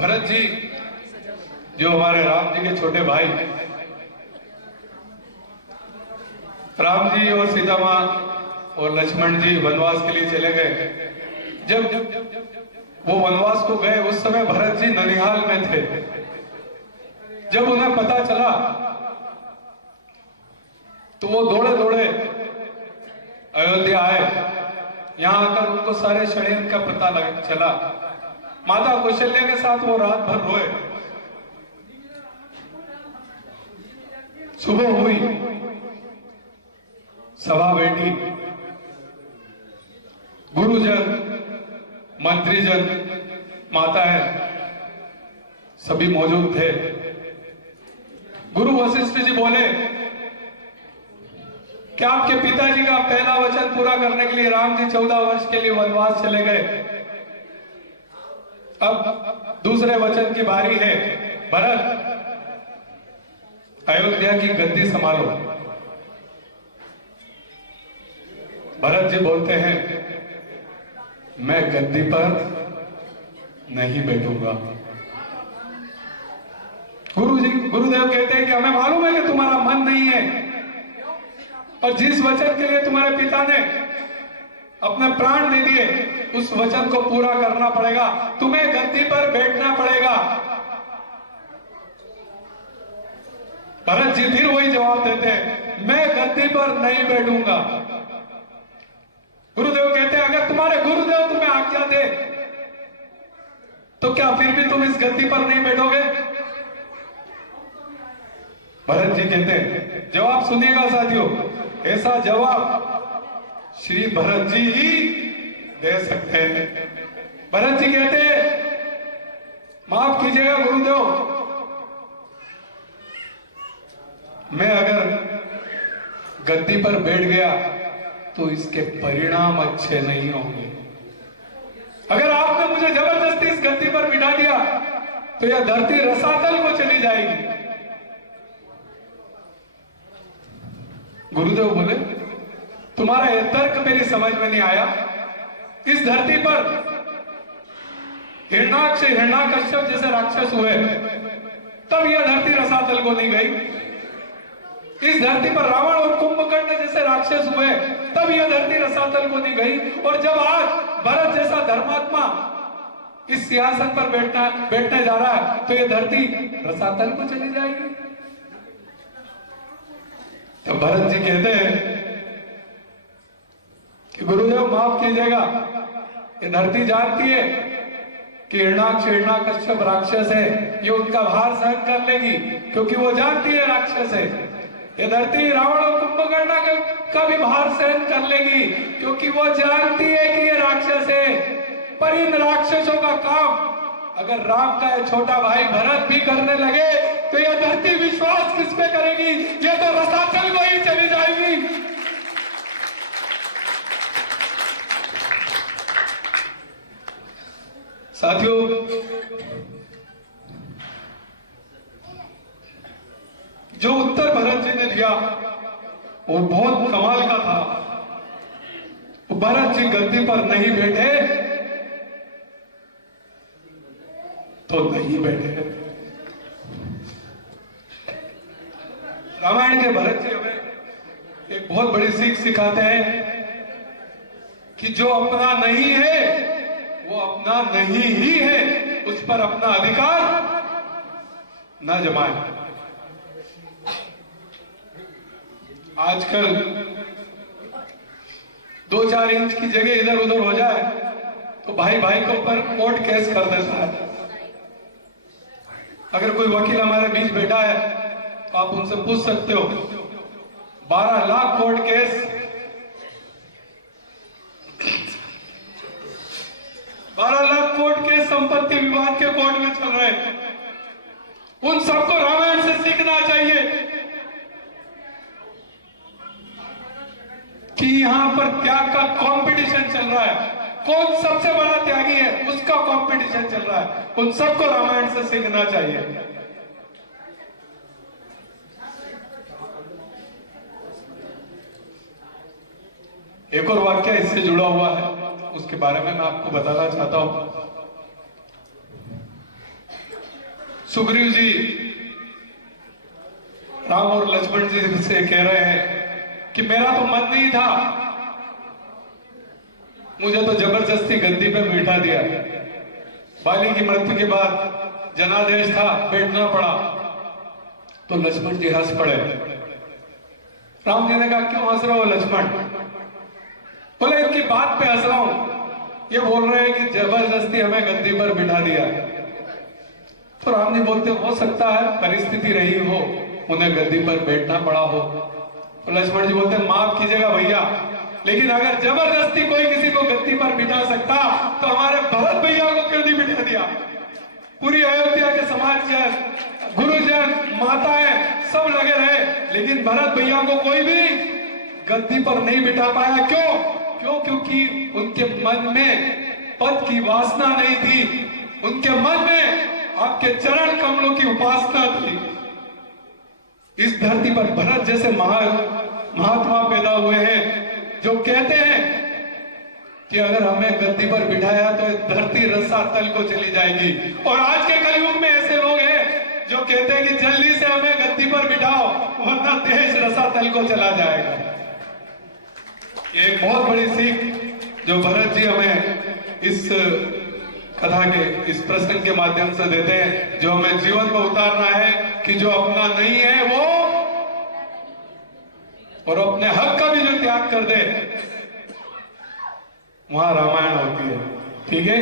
भरत जी जो हमारे राम जी के छोटे भाई, राम जी और सीता माँ और लक्ष्मण जी वनवास के लिए चले गए। जब वो वनवास को गए उस समय भरत जी ननिहाल में थे। जब उन्हें पता चला तो वो दौड़े दौड़े अयोध्या आए। यहां आकर उनको सारे षड्यंत्र का पता चला। माता कौशल्या के साथ वो रात भर रोए। सुबह हुई, सभा बैठी, गुरुजन, मंत्रीजन, माताएं सभी मौजूद थे। गुरु वशिष्ठ जी बोले कि आपके पिताजी का पहला वचन पूरा करने के लिए राम जी 14 वर्ष के लिए वनवास चले गए। अब दूसरे वचन की बारी है। भरत, अयोध्या की गद्दी संभालो। भरत जी बोलते हैं, मैं गद्दी पर नहीं बैठूंगा। गुरुदेव कहते हैं कि हमें मालूम है कि तुम्हारा मन नहीं है और जिस वचन के लिए तुम्हारे पिता ने अपने प्राण दे दिए उस वचन को पूरा करना पड़ेगा। तुम्हें गद्दी पर बैठना पड़ेगा। भरत जी फिर वही जवाब देते हैं, मैं गद्दी पर नहीं बैठूंगा। गुरुदेव कहते हैं, अगर तुम्हारे गुरुदेव तुम्हें आज्ञा दे तो क्या फिर भी तुम इस गद्दी पर नहीं बैठोगे? भरत जी कहते हैं, जवाब सुनिएगा साथियों, ऐसा जवाब श्री भरत जी ही दे सकते हैं। भरत जी कहते हैं, माफ कीजिएगा गुरुदेव, मैं अगर गद्दी पर बैठ गया तो इसके परिणाम अच्छे नहीं होंगे। अगर आपने मुझे जबरदस्ती इस गद्दी पर बिठा दिया तो यह धरती रसातल को चली जाएगी। गुरुदेव बोले, तुम्हारा यह तर्क मेरी समझ में नहीं आया। इस धरती पर हिरणाक्ष, हिरण्याकश्यप जैसे राक्षस हुए तब यह धरती रसातल को नहीं गई। इस धरती पर रावण और कुंभकर्ण जैसे राक्षस हुए तब यह धरती रसातल को नहीं गई। और जब आज भरत जैसा धर्मात्मा इस सिंहासन पर बैठने जा रहा है तो यह धरती रसातल को चली जाएगी। तो भरत जी कहते हैं कि गुरुदेव माफ कीजिएगा, ये धरती जानती है कि हिरणाक्ष, हिरण्याकश्यप राक्षस है, ये उनका भार सहन कर लेगी क्योंकि वो जानती है राक्षस है। ये धरती रावण और कुंभकर्ण का भी भार सहन कर लेगी क्योंकि वो जानती है कि ये राक्षस है। पर इन राक्षसों का काम अगर राम का ये छोटा भाई भरत भी करने लगे तो यह धरती विश्वास किस पे करेगी? ये तो रसातल को ही चली जाएगी। साथियों, जो उत्तर भरत जी ने दिया वो बहुत कमाल का था। भरत जी गद्दी पर नहीं बैठे तो नहीं बैठे। रामायण के भरत जी हमें एक बहुत बड़ी सीख सिखाते हैं कि जो अपना नहीं है वो अपना नहीं ही है, उस पर अपना अधिकार न जमाए। आजकल 2-4 इंच की जगह इधर उधर हो जाए तो भाई भाई के ऊपर कोर्ट केस कर देता है। अगर कोई वकील हमारे बीच बैठा है तो आप उनसे पूछ सकते हो, 12 lakh court case 12 lakh court case संपत्ति विवाद के कोर्ट में चल रहे हैं। उन सबको रामायण से सीखना चाहिए कि यहां पर त्याग का कंपटीशन चल रहा है। कौन सबसे बड़ा त्यागी है उसका कंपटीशन चल रहा है। उन सबको रामायण से सीखना चाहिए। एक और वाक्य इससे जुड़ा हुआ है, उसके बारे में मैं आपको बताना चाहता हूं। सुग्रीव जी राम और लक्ष्मण जी से कह रहे हैं कि मेरा तो मन नहीं था, मुझे तो जबरदस्ती गद्दी पे बैठा दिया। बाली की मृत्यु के बाद जनादेश था, बैठना पड़ा। तो लक्ष्मण जी हंस पड़े। राम जी ने कहा क्यों हंस रहे हो लक्ष्मण? बोले इनकी बात पे हंस रहा हूं, ये बोल रहे हैं कि जबरदस्ती हमें गद्दी पर बिठा दिया। तो राम जी बोलते हो सकता है परिस्थिति रही हो, उन्हें गद्दी पर बैठना पड़ा हो। तो लक्ष्मण जी बोलते माफ कीजिएगा भैया, लेकिन अगर जबरदस्ती कोई किसी को गद्दी पर बिठा सकता तो हमारे भरत भैया को क्यों नहीं बिठा दिया? पूरी अयोध्या के समाज जन, गुरुजन, माताएं सब लगे रहे, लेकिन भरत भैया को कोई भी गद्दी पर नहीं बिठा पाया। क्यों? क्योंकि उनके मन में पद की वासना नहीं थी, उनके मन में आपके चरण कमलों की उपासना थी। इस धरती पर भरत जैसे महात्मा पैदा हुए हैं जो कहते हैं कि अगर हमें गद्दी पर बिठाया तो धरती रसातल को चली जाएगी। और आज के कलयुग में ऐसे लोग हैं जो कहते हैं कि जल्दी से हमें गद्दी पर बिठाओ वरना देश रसातल को चला जाएगा। ये एक बहुत बड़ी सीख जो भरत जी हमें इस कथा के, इस प्रसंग के माध्यम से देते हैं, जो हमें जीवन में उतारना है कि जो अपना नहीं है वो और अपने हक का भी जो त्याग कर दे, वहां रामायण होती है। ठीक है।